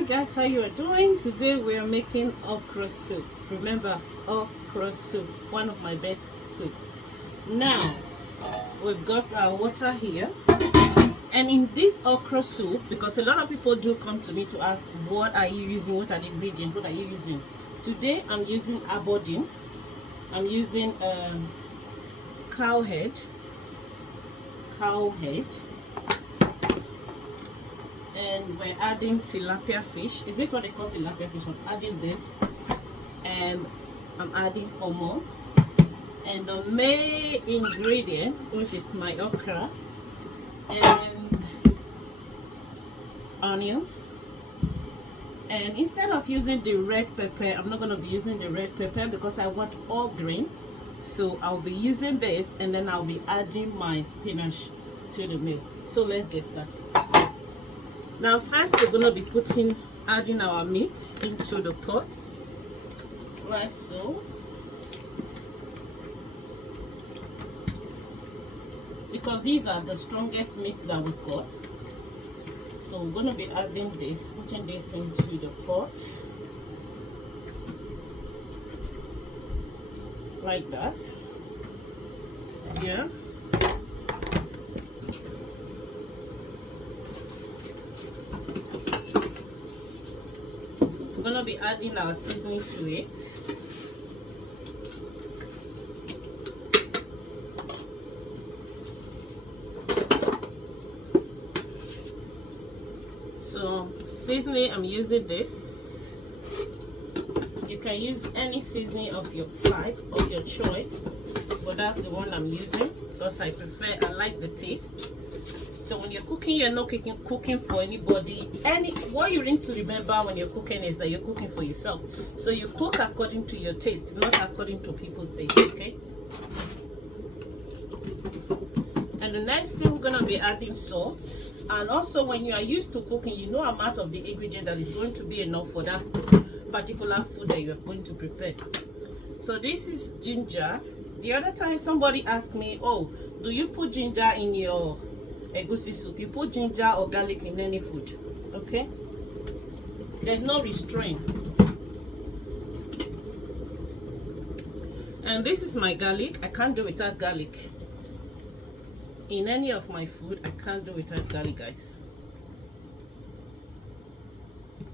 Hi guys, how you are doing? Today we are making okra soup. Remember, okra soup, one of my best soup. Now we've got our water here, and in this okra soup, because a lot of people do come to me to ask, what are you using, what are the ingredients, what are you using? Today I'm using abodine, I'm using cow head, and we're adding tilapia fish. Is this what they call tilapia fish? I'm adding this, and I'm adding hormone, and the main ingredient, which is my okra and onions. And instead of using the red pepper, I'm not going to be using the red pepper because I want all green. So I'll be using this, and then I'll be adding my spinach to the meal. So let's get started. Now first we're going to be adding our meat into the pot, like so. Because these are the strongest meats that we've got. So we're going to be adding this, putting this into the pot, like that. Yeah. We're going to be adding our seasoning to it. So seasoning, I'm using this. You can use any seasoning of your type, of your choice, but that's the one I'm using because I like the taste. So when you're cooking, you're not cooking for anybody. What you need to remember when you're cooking is that you're cooking for yourself. So you cook according to your taste, not according to people's taste, okay? And the next thing, we're gonna be adding salt. And also, when you are used to cooking, you know amount of the ingredient that is going to be enough for that particular food that you are going to prepare. So this is ginger. The other time somebody asked me, oh, do you put ginger in your egusi soup? You put ginger or garlic in any food, okay? There's no restraint. And this is my garlic. I can't do without garlic. In any of my food, I can't do without garlic, guys.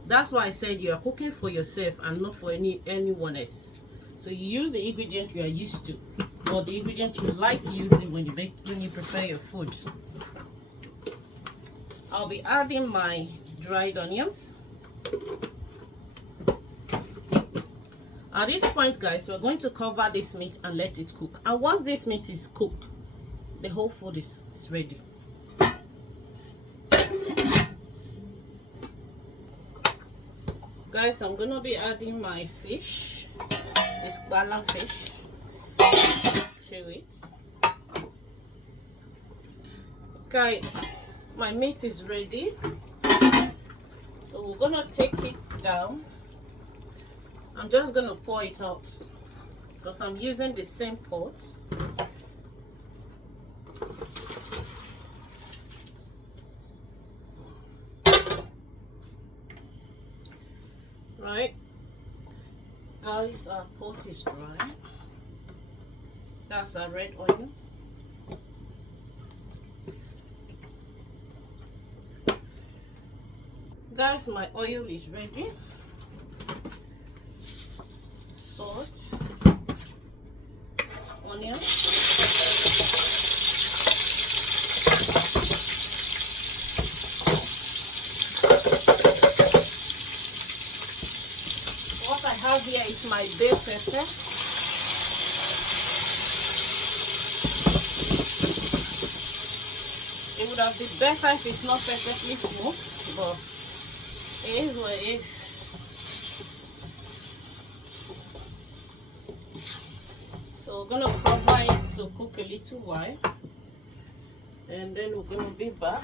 That's why I said you are cooking for yourself and not for anyone else. So you use the ingredient you are used to, or the ingredient you like using when you prepare your food. I'll be adding my dried onions. At this point, guys, we're going to cover this meat and let it cook. And once this meat is cooked, the whole food is ready. Guys, I'm going to be adding my fish, this bala fish, to it. Guys, my meat is ready. So we're going to take it down. I'm just going to pour it out because I'm using the same pot. Right, guys, our pot is dry. That's our red oil. Guys, my oil is ready. Salt, onion, what I have here is my bell pepper. It would have been better if it's not perfectly smooth, but it is what it is. So we're gonna cover it to cook a little while, and then we're gonna be back.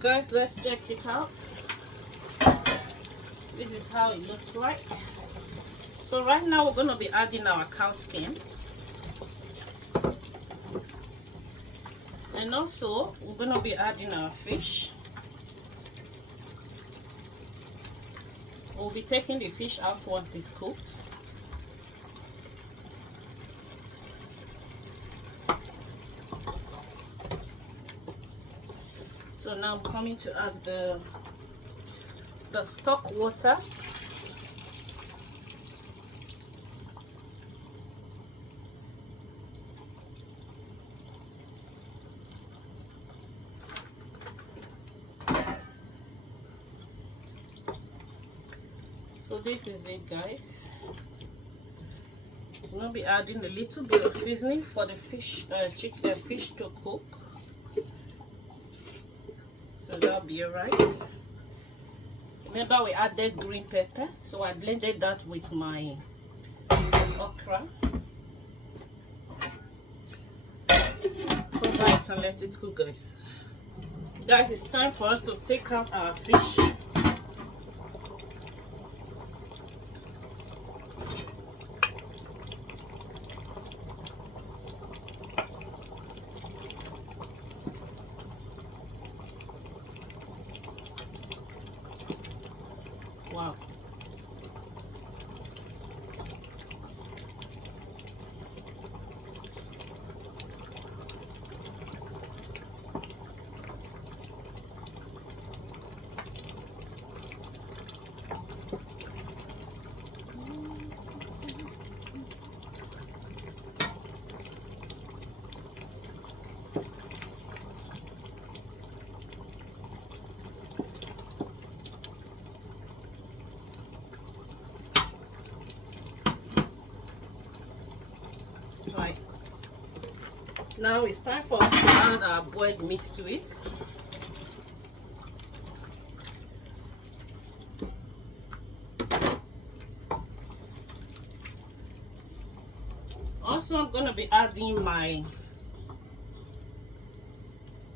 Guys, let's check it out. This is how it looks like. So right now we're going to be adding our cow skin, and also we're going to be adding our fish. We'll be taking the fish out once it's cooked. So now I'm coming to add the stock water. So this is it, guys. I'm gonna be adding a little bit of seasoning for the fish, fish to cook. So that'll be alright. Remember, we added green pepper, so I blended that with my okra. Cover it and let it cook, guys. Guys, it's time for us to take out our fish. Wow. Right. Now it's time for us to add our boiled meat to it. Also, I'm going to be adding my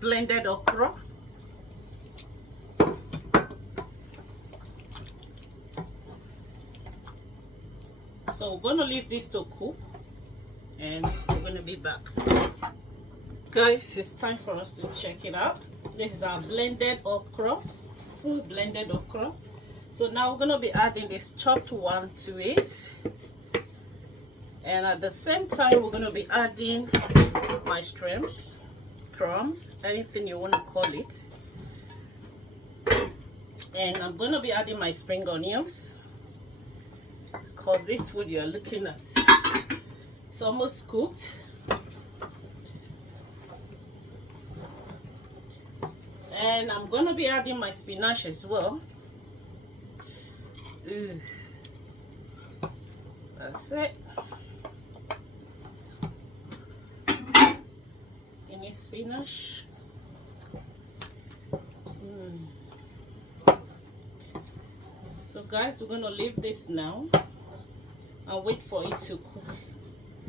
blended okra. So we're going to leave this to cook, and we're going to be back. Guys, it's time for us to check it out. This is our blended okra, full blended okra. So now we're going to be adding this chopped one to it, and at the same time we're going to be adding my shrimps, prawns, anything you want to call it. And I'm going to be adding my spring onions, because this food you're looking at, it's almost cooked. And I'm going to be adding my spinach as well. Ooh. That's it. Any spinach. So guys, we're going to leave this now and wait for it to cook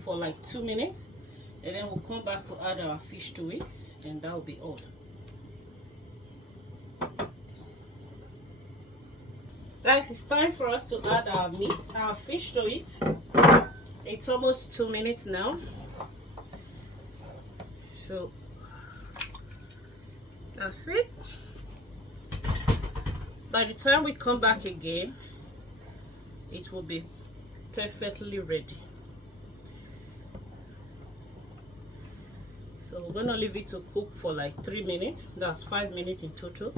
for like 2 minutes, and then we'll come back to add our fish to it, and that will be all. Guys, it's time for us to add our fish to it. It's almost 2 minutes now. So that's it. By the time we come back again, it will be perfectly ready. So we're gonna leave it to cook for like 3 minutes. That's 5 minutes in total,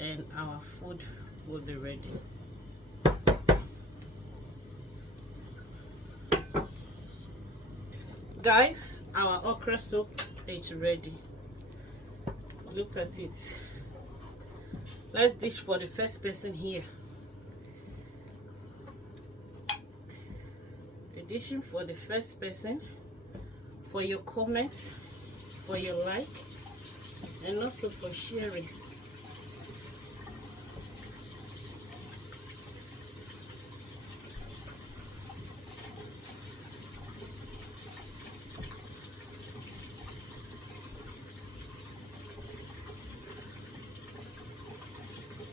and our food will be ready. Guys, our okra soup is ready. Look at it. Let's dish for the first person here. We're dishing for the first person, for your comments, for your like, and also for sharing.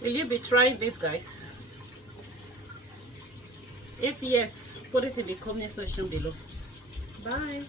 Will you be trying this, guys? If yes, put it in the comment section below. Bye.